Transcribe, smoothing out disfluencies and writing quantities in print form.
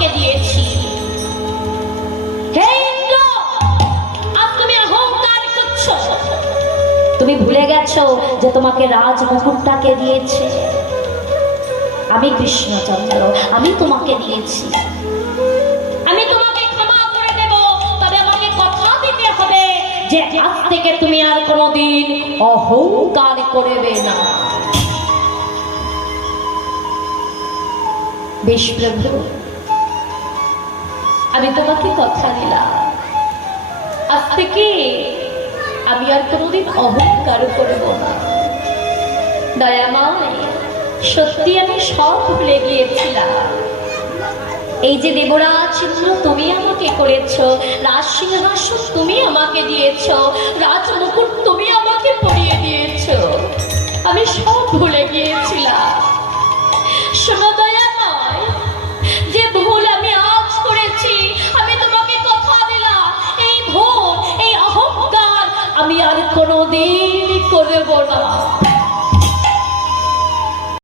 তোমাকে দিয়েছি। হে ইন্দ্র, আজ তুমি অহংকার করছো। তুমি ভুলে গেছো যে তোমাকে রাজ মুকুটটাকে দিয়েছে আমি কৃষ্ণচন্দ্র, আমি তোমাকে দিয়েছি। আমি তোমাকে ক্ষমা করে দেব, তবে আমাকে কথা দিতে হবে যে আজ থেকে তুমি আর কোনোদিন অহংকার করবে না। বেশ প্রভু, আমি তোমাকে কথা দিলাম, আজ থেকে আমি আর কোনোদিন অহংকার করব না। দয়াময়, সত্যি আমি সব ভুলে গিয়েছিলাম। এই যে দেবরাজ ইন্দ্র তুমি আমাকে করেছো, রাজ সিংহাসন তুমি আমাকে দিয়েছো, রাজ মুকুট তুমি আমাকে পরিয়ে দিয়েছো, আমি সব ভুলে গিয়েছিলাম। শোনো দয়াময়, যে ভুল আমি আজ করেছি, আমি তোমাকে কথা দিলাম এই ভুল, এই অহংকার আমি আর কোনোদিন করব না।